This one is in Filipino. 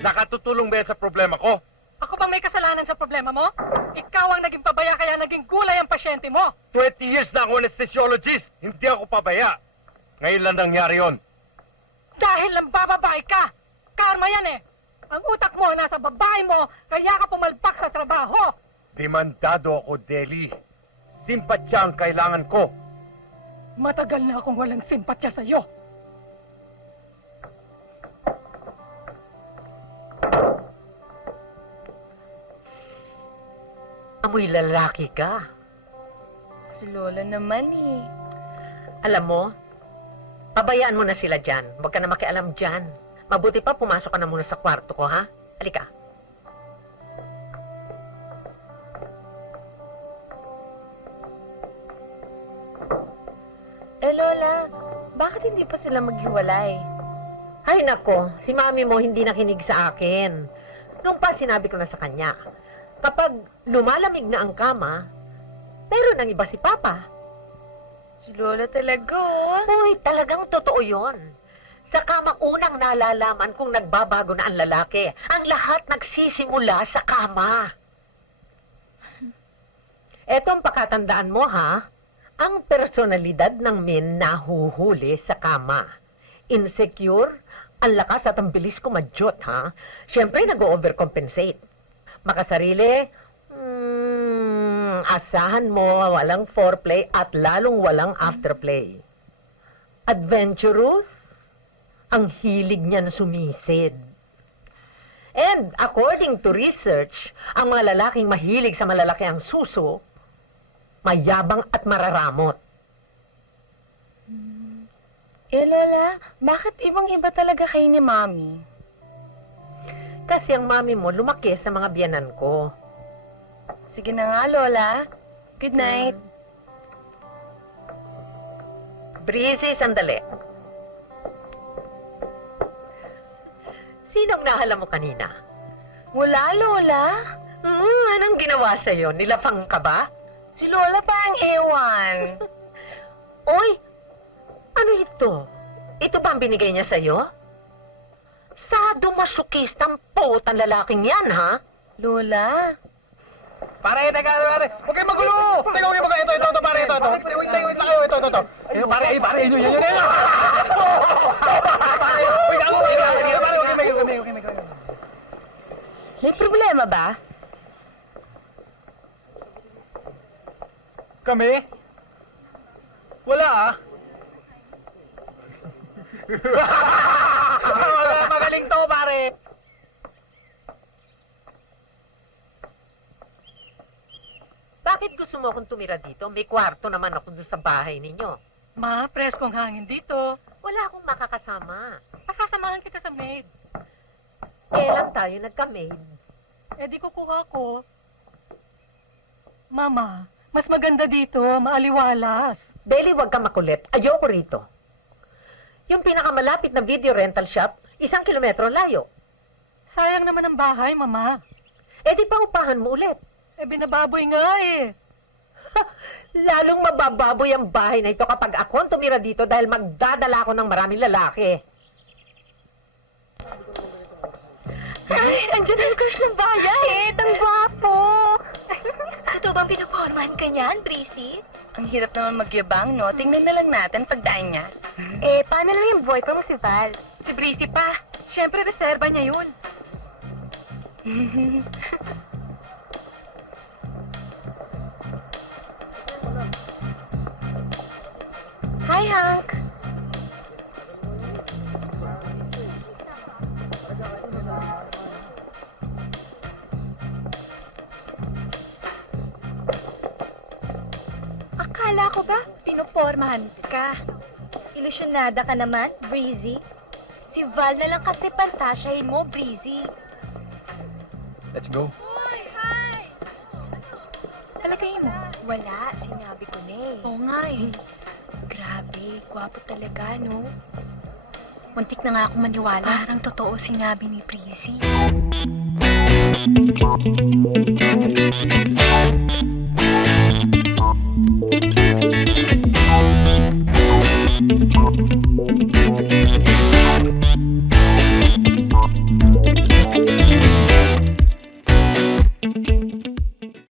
Nakatutulong ba yan sa problema ko? Ako bang may kasalanan sa problema mo? Ikaw ang naging pabaya kaya naging gulay ang pasyente mo. 20 years na ako anesthesiologist. Hindi ako pabaya. Ngayon lang nangyari yon. Dahil lang bababae ka. Karma yan eh. Ang utak mo nasa babae mo, kaya ka pumalpak sa trabaho. Demandado ako, Deli. Simpatya ang kailangan ko. Matagal na akong walang simpatya sa'yo. Amoy lalaki ka. Si Lola naman eh. Alam mo, pabayaan mo na sila dyan. Huwag ka na makialam dyan. Mabuti pa pumasok ka na muna sa kwarto ko, ha? Halika. Lola, bakit hindi pa sila maghiwalay? Ay nako, si mami mo hindi nakinig sa akin. Nung pa sinabi ko na sa kanya, kapag lumalamig na ang kama, meron ng iba si Papa. Si Lola talaga, oh. Uy, talagang totoo yon. Sa kama unang nalalaman kung nagbabago na ang lalaki. Ang lahat nagsisimula sa kama. Eto ang pakatandaan mo, ha? Ang personalidad ng men nahuhuli sa kama. Insecure, ang lakas at ang bilis kumadyot, ha? Siyempre, nag-overcompensate. Makasarili, asahan mo walang foreplay at lalong walang afterplay. Adventurous, ang hilig niyan sumisid. And according to research, ang mga lalaking mahilig sa malalaki ang suso, mayabang at mararamot. Lola, bakit ibang-iba talaga kayo ni Mami? Kasi ang mami mo lumaki sa mga biyanan ko. Sige na nga, Lola. Good night. Breezy, sandali. Sinong nahala mo kanina? Wala, Lola. Anong ginawa sa'yo? Nilapang ka ba? Si Lola pa ang ewan. Oy, ano ito? Ito ba ang binigay niya sa'yo? Sadomasokistang pot ang lalaking yan, ha? Lola. Pare, teka, pare. Huwag kayong magulo. Teka, huwag kayo. Ito, pare, ito. Wait lang kayo. Ito. Pare, yun. Pare, wait lang. Okay. May problema ba? Kami? Wala, ah. Magaling to, pare. Bakit gusto mo akong tumira dito? May kwarto naman ako doon sa bahay ninyo. Ma, preskong hangin dito. Wala akong makakasama. Pasasamahan kita sa maid. Kailan tayo nagka-maid? Di kukuha ko. Mama, mas maganda dito, maaliwalas. Deli, wag ka makulit. Ayoko rito. Yung pinakamalapit na video rental shop, 1 kilometro layo. Sayang naman ang bahay, Mama. Di pa upahan mo ulit. Binababoy nga eh. Lalong mabababoy ang bahay na ito kapag ako ang tumira dito dahil magdadala ako ng maraming lalaki. Ay, andyan ang crush ng bayan. Shit, ang gwapo. Totoo bang pinupormahan ka niyan, Breezy? Ang hirap naman magyabang, no? Tingnan na lang natin pagdaan niya. Paano lang yung boyfriend mo si Val? Si Breezy pa. Siyempre, reserva niya yun. Hi, Hank. Akala ko ba pinupormahan ka? Ilusyonada ka naman, Breezy. Si Val na lang kasi pantasyahin mo, Breezy. Let's go. Talagay mo? Wala, sinabi ko na eh. Oo nga eh. Grabe, gwapo talaga, no? Muntik na nga akong maniwala. Parang totoo sinabi ni Breezy. Thank